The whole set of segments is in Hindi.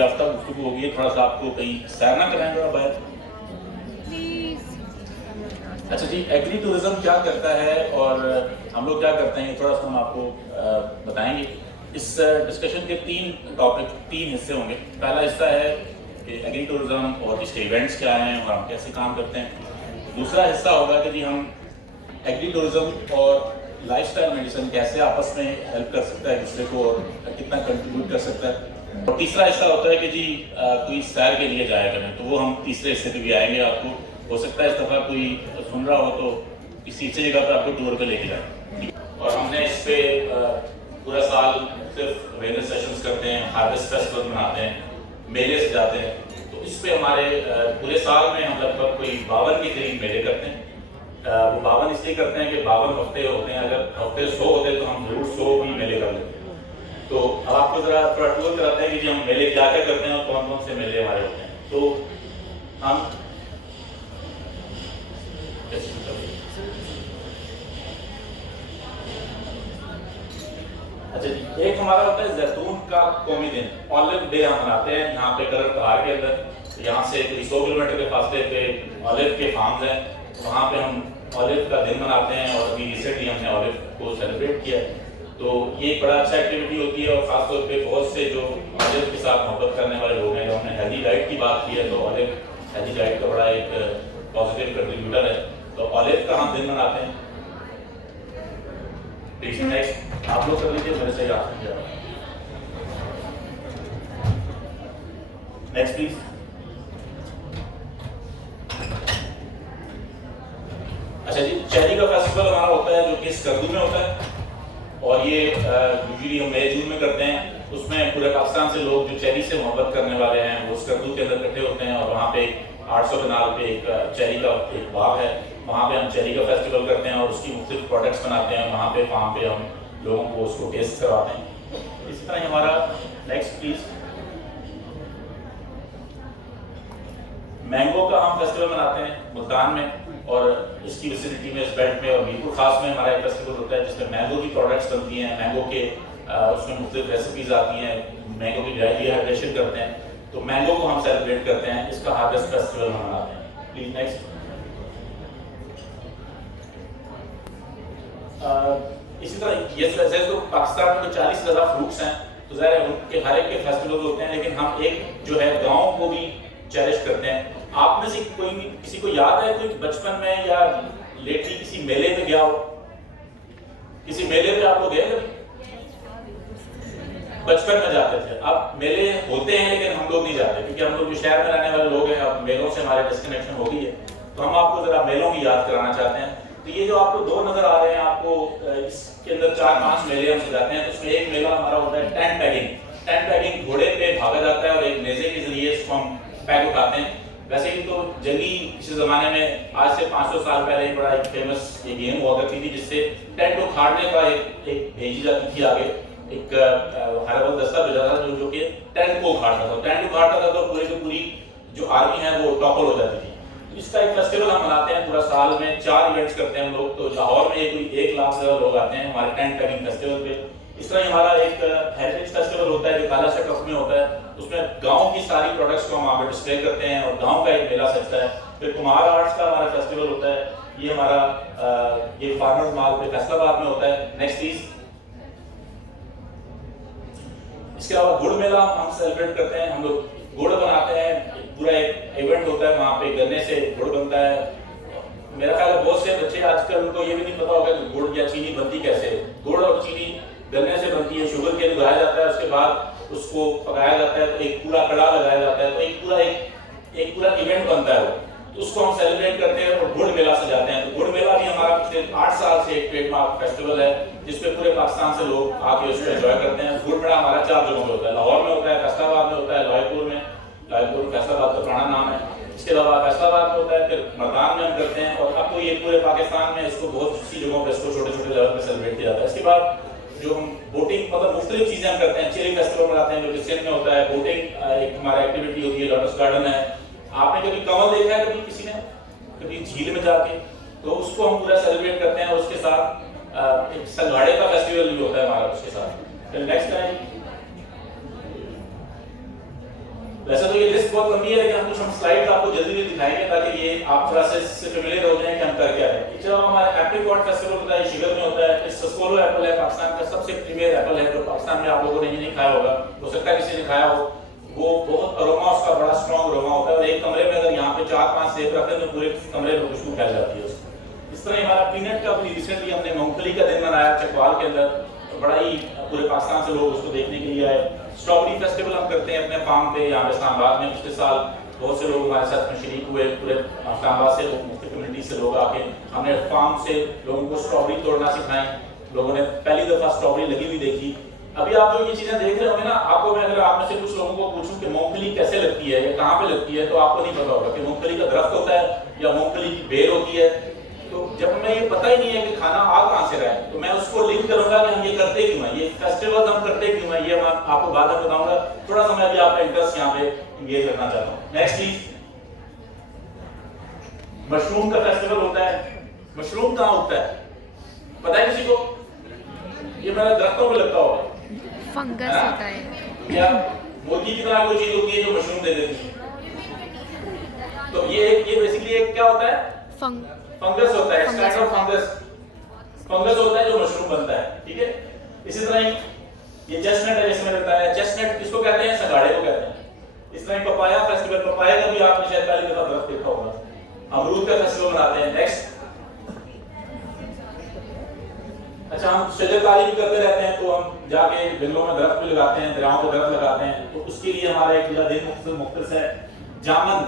याफ्ता गुफ्तगू होगी, थोड़ा सा आपको कहीं सैर ना कराएं थोड़ा बाहर। अच्छा जी, एग्री टूरिज्म क्या करता है और हम लोग क्या करते हैं, थोड़ा सा हम आपको बताएंगे। इस डिस्कशन के तीन हिस्से होंगे। पहला हिस्सा है कि एग्री टूरिज्म और इसके इवेंट्स क्या हैं और हम कैसे काम करते हैं। दूसरा हिस्सा होगा कि जी हम एग्री टूरिज्म और लाइफस्टाइल मेडिसिन कैसे आपस में हेल्प कर सकता है एक दूसरे को और कितना कंट्रीब्यूट कर सकता है। और तीसरा हिस्सा होता है कि जी कोई सैर के लिए जाया करें, तो वो हम तीसरे हिस्से पे भी आएंगे। आपको हो सकता है इस दफ़ा कोई सुन रहा हो तो किसी अच्छी जगह पर आपको टूर पे लेके जाए। और हमने इस पे पूरा साल सिर्फ अवेयरनेस सेशंस करते हैं, हार्वेस्ट फेस्टिवल मनाते हैं, मेले से जाते हैं। तो इस पे हमारे पूरे साल में हम लगभग कोई 52 के करीब मेले करते हैं। वो 52 इसलिए करते हैं कि 52 हफ्ते होते हैं, अगर हफ्ते 100 होते तो हम जरूर 100 भी मेले कर लेते हैं। तो अब आपको जरा थोड़ा टूर कराते हैं कि हम मेले क्या क्या करते हैं और कौन कौन से मेले हमारे होते हैं। तो हम अच्छा जी, एक हमारा होता है जैतून का कौमी दिन, ऑलिव डे हम मनाते हैं यहाँ पे करर पहाड़ के अंदर। यहाँ से 100 किलोमीटर के फासले पे ऑलिव के फार्म्स हैं, वहाँ पे हम ऑलिव का दिन मनाते हैं। और अभी रिसेंटली हमने ऑलिव को सेलिब्रेट किया। तो ये एक बड़ा अच्छा एक्टिविटी होती है और खासतौर पे बहुत से जो ऑलिव के साथ मोहब्बत करने वाले लोग हैं। जब हमने हेल्दी डाइट की बात की है तो ऑलिव हेल्दी डाइट का बड़ा एक पॉजिटिव कंट्रीब्यूटर है। तो ऑलिव का हम दिन मनाते हैं। नेक्स्ट आप लोग कर लीजिए, मेरे से याद नहीं जा रहा। Next please. अच्छा जी, चेरी का फेस्टिवल हमारा होता है जो कि स्कर्दू में होता है और ये यूजुअली हम मई जून में करते हैं। उसमें पूरे पाकिस्तान से लोग जो चेरी से मोहब्बत करने वाले हैं वो स्कर्दू के अंदर इकट्ठे होते हैं और वहाँ पे 800 कनाल पे एक चेरी का एक बाग है, वहाँ पे हम चेरी का फेस्टिवल करते हैं और उसकी मुख्तलिफ प्रोडक्ट्स बनाते हैं। वहाँ पे फार्म पे हम लोगों को उसको टेस्ट करवाते हैं। इसी तरह हमारा नेक्स्ट प्लीज, मैंगो का हम फेस्टिवल मनाते हैं मुल्तान में और इसकी विसिनिटी में, इस बेल्ट में और मीरपुर खास में हमारा एक फेस्टिवल होता है जिसमें मैंगो की प्रोडक्ट्स बनती हैं। मैंगो के उसमें मुख्तलिफ रेसिपीज आती हैं, मैंगो की डिहाइड्रेशन करते हैं। तो मैंगो को हम सेलिब्रेट करते हैं, इसका हार्वेस्ट फेस्टिवल हम मनाते हैं। Please next. इसी तरह ये जैसे तो पाकिस्तान में तो 40 से ज़्यादा फ्रूट्स हैं, तो ज़ाहिर है उनके हर एक के फेस्टिवल होते हैं, लेकिन हम एक जो है गाँव को भी चेरिश करते हैं। आप में से कोई किसी को याद है कोई बचपन में या लेटली किसी मेले में गया हो? किसी मेले में आप लोग गए कभी? बचपन में जाते थे। अब मेले होते हैं लेकिन हम लोग नहीं जाते क्योंकि हम लोग जो शहर में रहने वाले लोग हैं, अब मेलों से हमारे डिस्कनेक्शन हो गई है। तो हम आपको जरा मेलों की याद कराना चाहते हैं। तो ये जो आपको दो नजर आ रहे हैं, आपको इसके अंदर 4-5 मेले हम सजाते हैं। तो उसमें एक मेला हमारा होता है टेंट पैगिंग। टेंट पैगिंग घोड़े पे भागा जाता है और एक नेजे के जरिए इसको हम पैग उठाते हैं। वैसे ही तो जंगी किसी ज़माने में आज से 500 साल पहले ही बड़ा एक फेमस ये गेम हुआ करती थी जिससे टेंट को उखाड़ने का एक भेजी जाती थी आगे, एक हरबल दस्ता भेजा था जो कि टेंट को उखाड़ता था। टेंट उखाड़ता था तो पूरी की पूरी जो आर्मी है वो टॉपल हो जाती थी। इसका एक फेस्टिवल हम मनाते हैं पूरा साल में, 4 इवेंट्स करते हैं हम लोग। तो लाहौर में कोई 1 लाख से ज़्यादा लोग आते हैं हमारे टेंट पैगिंग फेस्टिवल पे। इस तरह हमारा एक हेरिटेज फेस्टिवल होता है जो काला शकफ में होता है। उसमें गांव की सारी प्रोडक्ट्स को हम वहाँ पे डिस्प्ले करते हैं और गांव का एक मेला सजता है। फिर कुमार आर्ट्स का हमारा फेस्टिवल होता है, ये हमारा ये फार्मर्स माल पे फैसलाबाद में होता है। Next please. इसके अलावा गुड़ मेला हम सेलिब्रेट करते हैं। हम लोग गुड़ बनाते हैं, पूरा एक इवेंट होता है, वहाँ पे गन्ने से गुड़ बनता है। मेरा ख्याल है बहुत से बच्चे आजकल उनको ये भी नहीं पता होगा कि गुड़ या चीनी बनती कैसे है। गुड़ और चीनी गन्ने से बनती है, शुगर केन उगाया जाता है, उसके बाद उसको पकाया जाता है, तो एक पूरा कड़ा लगाया जाता है, तो एक पूरा इवेंट बनता है वो। तो उसको हम सेलिब्रेट करते हैं और गुड़ मेला सजाते हैं। तो गुड़ मेला भी हमारा पिछले 8 साल से एक ट्रेडमार्क फेस्टिवल है जिसपे पूरे पाकिस्तान से लोग आके उसको एंजॉय करते हैं। गुड़ मेला हमारा 4 जगहों में होता है, लाहौर में होता है, फैसलाबाद में होता है, लाहौर फैसलाबाद का पुराना नाम है। इसके अलावा फैसलाबाद में होता है, फिर मरदान में हम करते हैं और अब तो ये पूरे पाकिस्तान में इसको बहुत सी जगहों पर इसको छोटे छोटे लेवल पर सेलिब्रेट किया जाता है। इसके बाद जो हम बोटिंग मतलब मुख्तलिफ चीज़ें हम करते हैं, चेरी फेस्टिवल मनाते हैं जो कि सिंध में होता है। बोटिंग एक हमारा एक्टिविटी होती है, लोटस गार्डन है। आपने कभी कमल देखा है कभी किसी ने कभी झील में जाके? तो उसको हम पूरा सेलिब्रेट करते हैं और उसके साथ एक संगाड़े का फेस्टिवल भी होता है हमारा उसके साथ। फिर नेक्स्ट टाइम वैसे तो ये लिस्ट बहुत लंबी है, लेकिन हम स्लाइड आपको जल्दी में दिखाएंगे ताकि ये आप थोड़ा से फेमिलियर हो जाएं कि हम कर क्या रहे हैं। जब हमारा एप्रिकॉट फेस्टिवल होता है, शुगर में होता है, सस्कोलो एप्पल है, पाकिस्तान का सबसे प्रीमियर एप्पल है, जो पाकिस्तान में आप लोगों ने ये नहीं खाया होगा, हो सकता है किसी ने खाया हो। वो बहुत अरोमा, उसका बड़ा स्ट्रॉन्ग अरोमा होता है, और एक कमरे में अगर यहाँ पे 4-5 सेब रख दें तो पूरे कमरे में खुशबू फैल जाती है उसकी। इस तरह हमारा पीनट का भी रिसेंटली हमने मूंगफली का दिन मनाया चकवाल के अंदर, बड़ा ही पूरे पाकिस्तान से लोग उसको देखने के लिए आए। स्ट्रॉबेरी फेस्टिवल हम करते हैं अपने फार्म पे यहाँ इस्लामाबाद में। पिछले साल बहुत से लोग हमारे साथ में शरीक हुए, पूरे इस्लामाबाद से मुख्तलिफ कम्युनिटी से लोग आके हमने फार्म से लोगों को स्ट्रॉबेरी तोड़ना सिखाई। लोगों ने पहली दफा स्ट्रॉबेरी लगी हुई देखी। अभी आप जो ये चीजें देख रहे होंगे ना, आपको मैं अगर आप में से कुछ लोगों को पूछूं कि मूंगफली कैसे लगती है या कहाँ पे लगती है, तो आपको नहीं पता होगा कि मूंगफली का दरख्त होता है या मूंगफली की बेल होती है। तो जब हमें ये पता ही नहीं है कि खाना आ कहाँ से रहा है, तो मैं उसको लिंक करूंगा कि हम ये करते क्यों हैं, ये फेस्टिवल हम करते क्यों हैं, ये मैं आपको बाद में बताऊंगा। थोड़ा सा मैं भी आपका इंटरेस्ट यहाँ पे इंगेज करना चाहता हूँ। Next please. मशरूम का फेस्टिवल होता है। मशरूम कहाँ उगता है पता है किसी को? ये मेरा दरख्तों पे लगता होगा, फंगस होता है या मुर्गी की तरह कोई चीज होती है जो मशरूम दे देती है। तो ये बेसिकली एक क्या होता है? फंगस होता है, काइंड ऑफ फंगस होता है जो मशरूम बनता है, ठीक है। इसी तरह ये चेस्टनट है, जैसे मैंने बताया, चेस्टनट किसको कहते हैं? सगाड़े को कहते हैं। इस तरह पपाया फेस्टिवल, पपाया का भी आपने शायद पहली दफा दरख्त देखा होगा। अमरूद का फेस्टिवल मनाते हैं। नेक्स्ट। अच्छा, हम शजरकारी भी करते रहते हैं, तो हम जाके जंगलों में दरख्त भी लगाते हैं, दरियाओं पे दरख्त लगाते हैं। तो उसके लिए हमारा एक पूरा दिन मुख्तस है। जामन,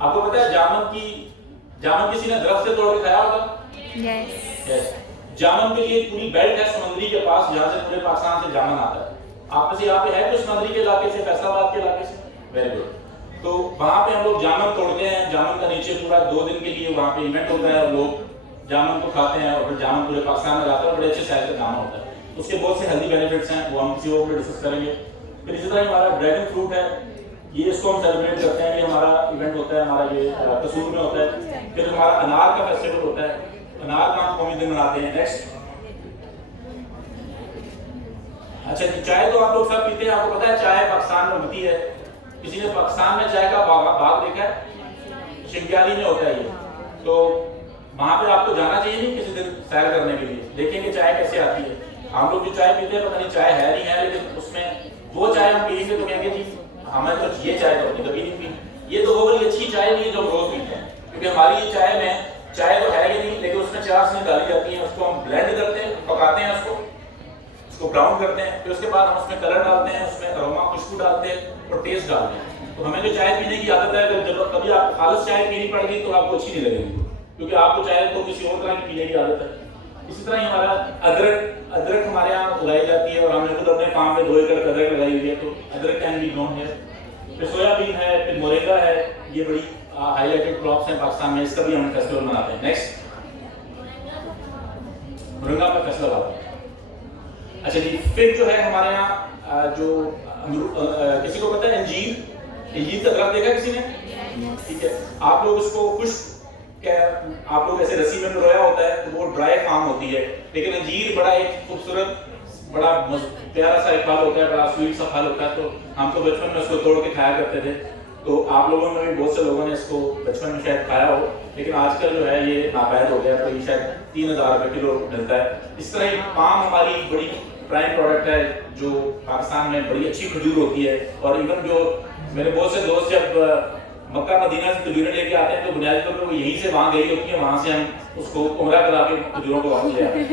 आपको पता है जामन किसी ने दरख्त से तोड़ के खाया होगा? यस। जामन के लिए पूरी बेल्ट है समुद्री के पास, जहाँ से पूरे पाकिस्तान से जामन आता है। आप में से यहाँ पे है कोई समुद्री के इलाके से, फैसलाबाद के इलाके से? Very good. तो वहाँ पे हम लोग जामन तोड़ते हैं। जामन का नीचे पूरा 2 दिन के लिए वहाँ पे इवेंट होता है और लोग जामन को खाते हैं, और फिर जामन पूरे पाकिस्तान में जाता है, बड़े अच्छे साइज का जामन होता है। उसके बहुत से हेल्दी बेनिफिट्स हैं, वो हम किसी और पे डिस्कस करेंगे। फिर इसी तरह हमारा ड्रैगन फ्रूट है, ये इसको हम सेलिब्रेट करते हैं। ये हमारा इवेंट होता है, हमारा ये कसूर में होता है। फिर हमारा अनार का फेस्टिवल होता है, अनार का हम कौमी दिन मनाते हैं। नेक्स्ट। अच्छा, चाय तो आप लोग सब पीते हैं, आपको पता है चाय पाकिस्तान में होती है। किसी ने पाकिस्तान में चाय का बाग देखा है? शिंक्याली में होता है ये। तो वहां पे आपको जाना चाहिए नहीं किसी दिन सैर करने के लिए, देखेंगे चाय कैसे आती है। हम लोग जो चाय पीते हैं पता नहीं चाय है नहीं है, लेकिन उसमें वो चाय हम पियेंगे तो कहेंगे जी हमें तो ये चाय तो कभी नहीं पी। ये तो वो बड़ी अच्छी चाय नहीं है जो हम रोज पीते हैं, क्योंकि हमारी ये चाय में चाय तो है ही नहीं, लेकिन उसमें 4 चीजें डाली जाती हैं। उसको हम ब्लेंड करते हैं, पकाते हैं, उसको ब्राउन करते हैं, फिर उसके बाद हम उसमें कलर डालते हैं, उसमें अरोमा खुशबू डालते हैं और टेस्ट डालते हैं। तो हमें जो चाय पीने की आदत है, जब कभी आप खालिस चाय पीनी पड़ेगी तो आपको अच्छी नहीं लगेगी, क्योंकि आपको चाय तो किसी और तरह की पीने की आदत है। इसी तरह ही हमारा अदरक हमारे यहाँ उगाई जाती है, और हमने खुद अपने फार्म में 2 एकड़ अदरक लगाई हुई है, तो अदरक कैन बी ग्रोन है। फिर सोयाबीन है, फिर मोरिंगा है, ये बड़ी हाईलाइटेड क्रॉप्स हैं पाकिस्तान में, इसका भी हम फेस्टिवल मनाते हैं। नेक्स्ट। मोरिंगा का फेस्टिवल आता है। अच्छा जी, फिर जो है हमारे यहाँ जो किसी को पता है अंजीर का दरख्त देखा किसी ने? ठीक है, आप लोग उसको आप लोग ऐसे रस्सी में रोया होता है तो वो ड्राई फार्म होती है, लेकिन अंजीर बड़ा एक खूबसूरत, बड़ा प्यारा सा एक फल होता है, बड़ा स्वीट सा फल होता है। तो हम तो बचपन में उसको तोड़ के खाया करते थे। तो आप लोगों में भी बहुत से लोगों ने इसको बचपन में शायद खाया हो, लेकिन आजकल जो है ये नापैद हो गया, तो ये शायद 3000 रुपये किलो मिलता है। इस तरह ही पाम हमारी बड़ी प्राइम प्रोडक्ट है, जो पाकिस्तान में बड़ी अच्छी खजूर होती है। और इवन जो मेरे बहुत से दोस्त जब मक्का मदीना से खजूरें लेके आते हैं, तो बुनियादी तौर पर वो यहीं से वहाँ गई होती है, वहाँ से हम उसको उमरा करा के खजूरों को वापस ले आते हैं।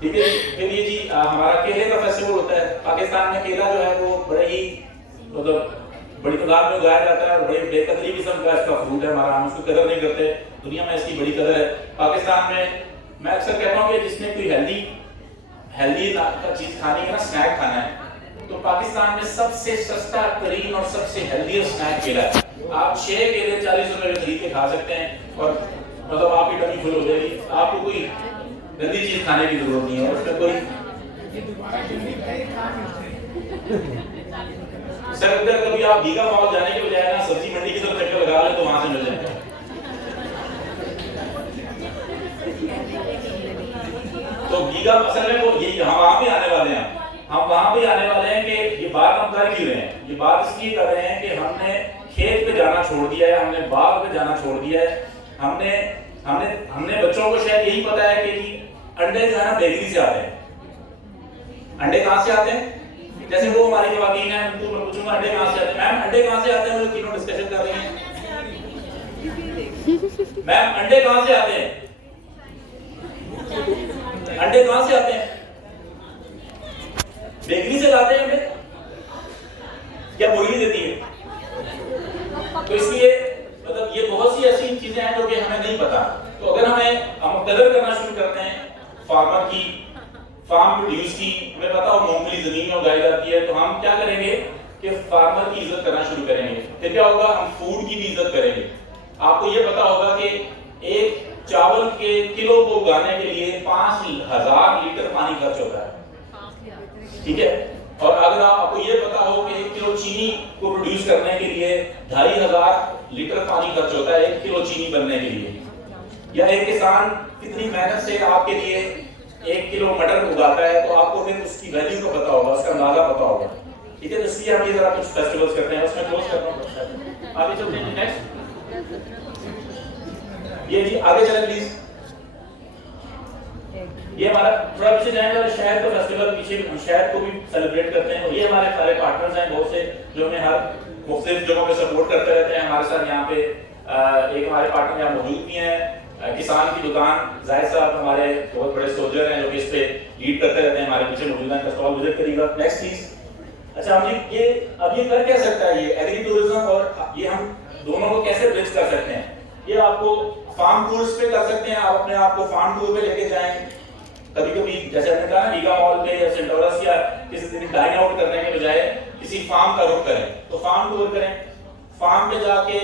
ठीक है। फिर ये जी हमारा केले का फेस्टिवल होता है। पाकिस्तान में केला जो है वो बड़े ही मतलब बड़ी तादाद में उगाया जाता है, और बड़े बेकदरी किस्म का इसका फ्रूट है हमारा, हम उसको कदर नहीं करते। दुनिया में इसकी बड़ी कदर है। पाकिस्तान में मैं अक्सर कहता हूँ कि जिसने कोई हेल्दी चीज खानी है ना, स्नैक खाना है, तो पाकिस्तान में सबसे सस्ता तरीन और सबसे हेल्दी स्नैक केला है। आप 6 केले 40 रुपए में खरीद के खा सकते हैं, और मतलब आपकी टमी फुल हो जाएगी। आपको कोई गंदी चीज खाने की जरूरत नहीं है। उसमें कोई सर अगर कभी आप गीगा मॉल जाने के बजाय ना सब्जी मंडी की तरफ चक्कर लगा लें तो वहां से मिल जाएगा। तो गीगा असल में वो यही हम वहां भी आने वाले हैं। हम वहां पे आने वाले हैं कि ये बात हम कर क्यों रहे हैं। ये बात इसलिए कर रहे हैं कि हमने खेत पे जाना छोड़ दिया है, हमने बाग पे जाना छोड़ दिया है। हमने हमने हमने बच्चों को शायद यही पता है कि अंडे जो है ना बेकरी से आते हैं। अंडे कहाँ से आते हैं? जैसे वो हमारी खवातीन है, उनको मैं पूछूंगा अंडे कहाँ से आते हैं, मैम अंडे कहाँ से आते हैं, वो तीनों डिस्कशन कर रही हैं। मैम अंडे कहाँ से आते हैं, अंडे कहाँ से आते हैं? बेकरी से लाते हैं अंडे, क्या मुर्गी देती है? तो इसलिए मतलब ये बहुत सी ऐसी चीजें हैं जो कि हमें नहीं पता। तो अगर हम कदर करना शुरू करते हैं फार्मर की, फार्म प्रोड्यूस की, हमें पता हो मूंगफली जमीन में उगाई जाती है, तो हम क्या करेंगे कि फार्मर की इज्जत करना शुरू करेंगे। फिर क्या होगा, हम फूड की भी इज्जत करेंगे। आपको ये पता होगा कि एक चावल के किलो को उगाने के लिए 5000 लीटर पानी खर्च होता है, ठीक है। और अगर आपको ये पता हो कि 1 किलो चीनी को प्रोड्यूस करने के लिए 2500 लीटर पानी खर्च होता है 1 किलो चीनी बनने के लिए, या एक किसान कितनी मेहनत से आपके लिए 1 किलो मटर उगाता है, तो आपको फिर उसकी वैल्यू का पता होगा, उसका अंदाजा पता होगा, ठीक है। तो इसलिए हम ये जरा कुछ फेस्टिवल्स करते हैं, उसमें क्लोज करता हूं। आगे चलते हैं नेक्स्ट, ये जी आगे चलें प्लीज। ये हमारा थोड़ा पीछे जाएंगे और शहर का फेस्टिवल पीछे शहर को भी सेलिब्रेट करते हैं। और ये हमारे सारे पार्टनर्स हैं बहुत से, जो हमें हर मुख्तलिफ जगहों पे सपोर्ट करते रहते हैं हमारे साथ। यहाँ पे एक हमारे पार्टनर यहाँ मौजूद भी हैं, किसान की दुकान जाहिद साहब हमारे बहुत बड़े सोल्जर हैं जो कि इस पे लीड करते रहते हैं, हमारे पीछे मौजूद हैं, स्टॉल विजिट करिएगा। Next please. अच्छा, हम ये अब ये कर क्या सकता है ये एग्री टूरिज्म, और ये हम दोनों को कैसे ब्रिज कर सकते हैं? ये आपको फार्म टूर्स पे कर सकते हैं, आप अपने आप को फार्म टूर पे लेके जाएं। कभी कभी जैसे हमने कहा ना वीगा मॉल पे या सेंटोरस या किसी दिन डाइन आउट करने के बजाय किसी फार्म का रुख करें, तो फार्म टूर करें। फार्म पे जाके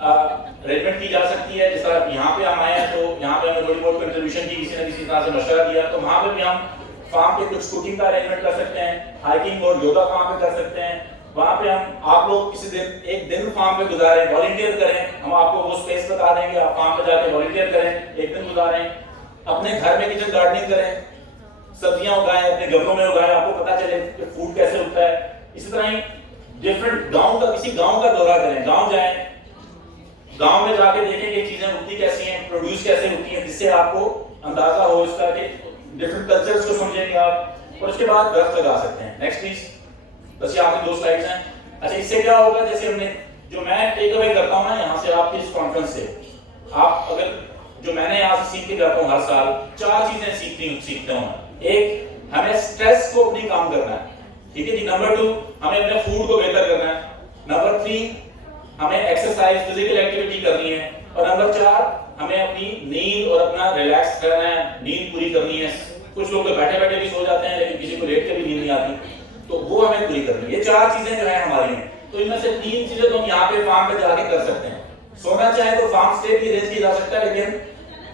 अरेंजमेंट की जा सकती है। जिस तरह यहाँ पे हम आए हैं तो यहाँ पे हमें थोड़ी बहुत कंट्रीब्यूशन की, किसी ने किसी तरह से मशवरा दिया, तो वहाँ पे भी हम फार्म पे कुछ कुकिंग का अरेंजमेंट कर सकते हैं, हाइकिंग और योगा वहाँ पे कर सकते हैं। वहाँ पे हम आप लोग किसी दिन एक दिन फार्म पे गुजारें, वॉलंटियर करें, हम आपको वो स्पेस बता देंगे, आप फार्म पे जाके वॉलंटियर करें, एक दिन गुजारें। अपने घर में किचन गार्डनिंग करें, सब्जियां उगाएं, अपने गमलों में उगाएं, आपको पता चले कि फूड कैसे उगता है। इसी तरह ही डिफरेंट गांव का, किसी गांव का दौरा करें, गांव जाएं, गांव में जाके देखें कि चीजें उगती कैसी हैं, प्रोड्यूस कैसे होती हैं, जिससे आपको अंदाजा हो इसका कि डिफरेंट कल्चर्स को समझेंगे आप, और उसके बाद दरख्त लगा सकते हैं। Next please. बस ये आपकी 2 स्लाइड्स हैं। अच्छा, इससे क्या होगा, जैसे हमने जो मैं टेक अवे करता हूँ ना यहाँ से आपकी इस कॉन्फ्रेंस से, आप अगर जो मैंने यहाँ से सीख के जाता हूँ हर साल 4 चीजें सीखते हूँ। एक, हमें स्ट्रेस को अपनी काम करना है, ठीक है जी। नंबर 2, हमें अपने फूड को बेहतर करना है। नंबर 3, हमें एक्सरसाइज फिजिकल एक्टिविटी करनी है। और नंबर 4, हमें अपनी नींद और अपना रिलैक्स करना है, नींद पूरी करनी है। कुछ लोग तो बैठे बैठे भी सो जाते हैं, लेकिन किसी को लेट के भी नींद नहीं आती, तो वो हमें पूरी करनी है। ये 4 चीजें जो है हमारी हैं, तो इनमें से 3 चीजें तो हम यहाँ पे फार्म पे जाके कर सकते हैं। सोना चाहे तो फार्म स्टे भी अरेंज किया जा सकता है, लेकिन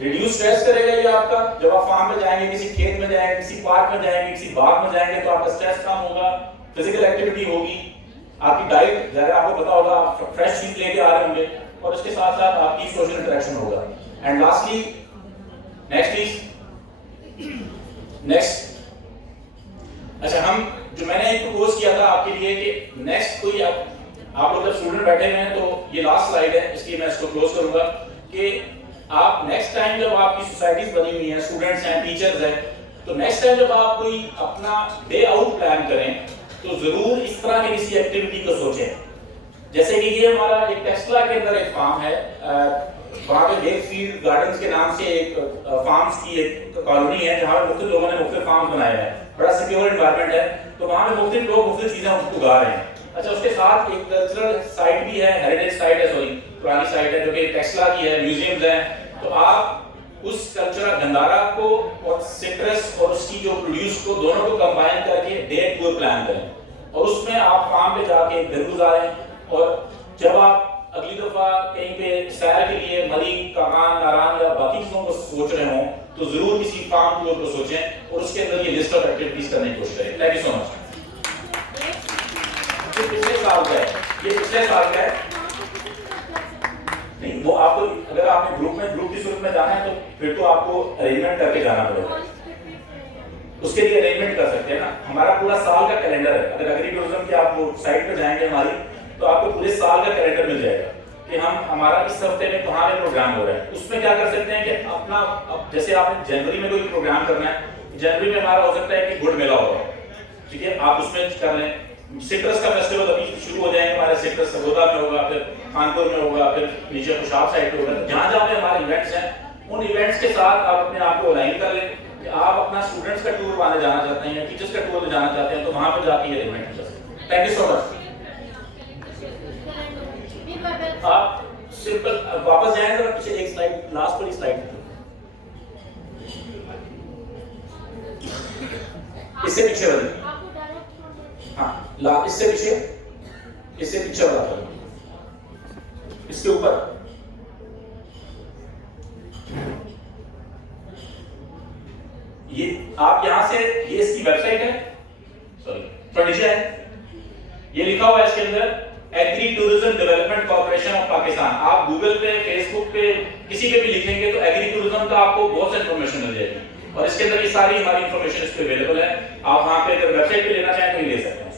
रिड्यूस स्ट्रेस करेगा ये आपका। जब आप फार्म पे जाएंगे, किसी खेत में जाएंगे, किसी पार्क में जाएंगे, किसी बाग में जाएंगे, तो आपका स्ट्रेस कम होगा, फिजिकल एक्टिविटी होगी, आपकी डाइट जरा आपको पता होगा, आप फ्रेश चीज लेके आ रहे होंगे, और उसके साथ साथ आपकी सोशल इंटरेक्शन होगा। And lastly, next please, next. अच्छा, हम जो मैंने एक प्रपोज किया था आपके लिए कि नेक्स्ट कोई आप लोग जब स्टूडेंट बैठे हुए हैं, तो ये लास्ट स्लाइड है, इसलिए मैं इसको क्लोज करूंगा कि आप नेक्स्ट टाइम जब आपकी सोसाइटीज बनी हुई हैं, स्टूडेंट्स हैं, टीचर्स हैं, तो नेक्स्ट टाइम जब आप कोई अपना डे आउट प्लान करें, तो जरूर इस तरह की किसी एक्टिविटी को सोचें। जैसे कि ये हमारा एक टेस्ला के अंदर एक फार्म है, वहाँ पे वेकफील्ड गार्डन्स के नाम से एक फार्म्स की एक कॉलोनी है, जहाँ पे मुख्तलिफ लोगों ने मुख्तलिफ फार्म्स बनाए हैं, बड़ा सिक्योर एनवायरनमेंट है, तो वहाँ पे मुख्तलिफ लोग मुख्तलिफ चीजें उगा रहे हैं। अच्छा, उसके साथ एक कल्चरल साइट भी है, हेरिटेज साइट है, सॉरी पुरानी साइट है, जो कि टेस्ला की है, म्यूजियम्स हैं। तो आप उस कल्चरल गंदारा को और सिट्रस और उसकी जो प्रोड्यूस को दोनों को कंबाइन करके डे टूर प्लान करें, और उसमें आप फार्म पे जाके दिन गुजारें। और जब आप अगली दफा कहीं पे सैर के लिए मरी, कमान, नारायण या बाकी चीजों को सोच रहे हों, तो जरूर किसी फार्म टूर को सोचें और उसके अंदर ये लिस्ट ऑफ एक्टिविटीज करने की कोशिश करें। Thank you so much. ये पिछले साल का है, ये पिछले साल का है, नहीं वो आपको अगर आपने ग्रुप की सूरत में जाना है, तो फिर तो आपको अरेंजमेंट करके जाना पड़ेगा। उसके लिए अरेंजमेंट कर सकते हैं ना। हमारा पूरा साल का कैलेंडर है, अगर एग्री टूरिज्म की आप वो साइट पे जाएंगे हमारी, तो आपको पूरे साल का कैलेंडर मिल जाएगा कि हम हमारा इस हफ्ते में कहाँ पे प्रोग्राम हो रहा है। उसमें क्या कर सकते हैं कि अपना जैसे आपने जनवरी में कोई प्रोग्राम करना है, जनवरी में हमारा हो सकता है कि गुड़ मेला होगा, ठीक है, आप उसमें कर लें। सिट्रस का फेस्टिवल अभी शुरू हो जाएंगे हमारे, सिट्रस सगोदा में होगा, फिर कानपुर में होगा, फिर नीचे खुशाब साइड पे होगा। जहाँ जहाँ पे हमारे इवेंट्स हैं, उन इवेंट्स के साथ आप अपने आप को अलाइन कर लें कि आप अपना स्टूडेंट्स का टूर माने जाना चाहते हैं या टीचर्स का टूर जाना चाहते हैं, तो वहाँ पे जाके ये इवेंट कर सकते हैं। Thank you so much. आप सिंपल वापस जाएं जरा पीछे, एक स्लाइड, लास्ट वाली स्लाइड, इससे पीछे वाली, हाँ इससे पीछे वाला, इसके ऊपर ये आप यहां से, ये इसकी वेबसाइट है, सॉरी फर्नीचर है, ये लिखा हुआ है इसके अंदर agri tourism development corporation of Pakistan. आप गूगल पे, फेसबुक पे, किसी पे भी लिखेंगे तो एग्री टूरिज्म का आपको बहुत सा इंफॉर्मेशन मिल जाएगी, और इसके अंदर ये सारी हमारी इंफॉर्मेशन इस पे अवेलेबल है। आप वहां पे अगर वेबसाइट पे लेना चाहें तो ये ले सकते हैं।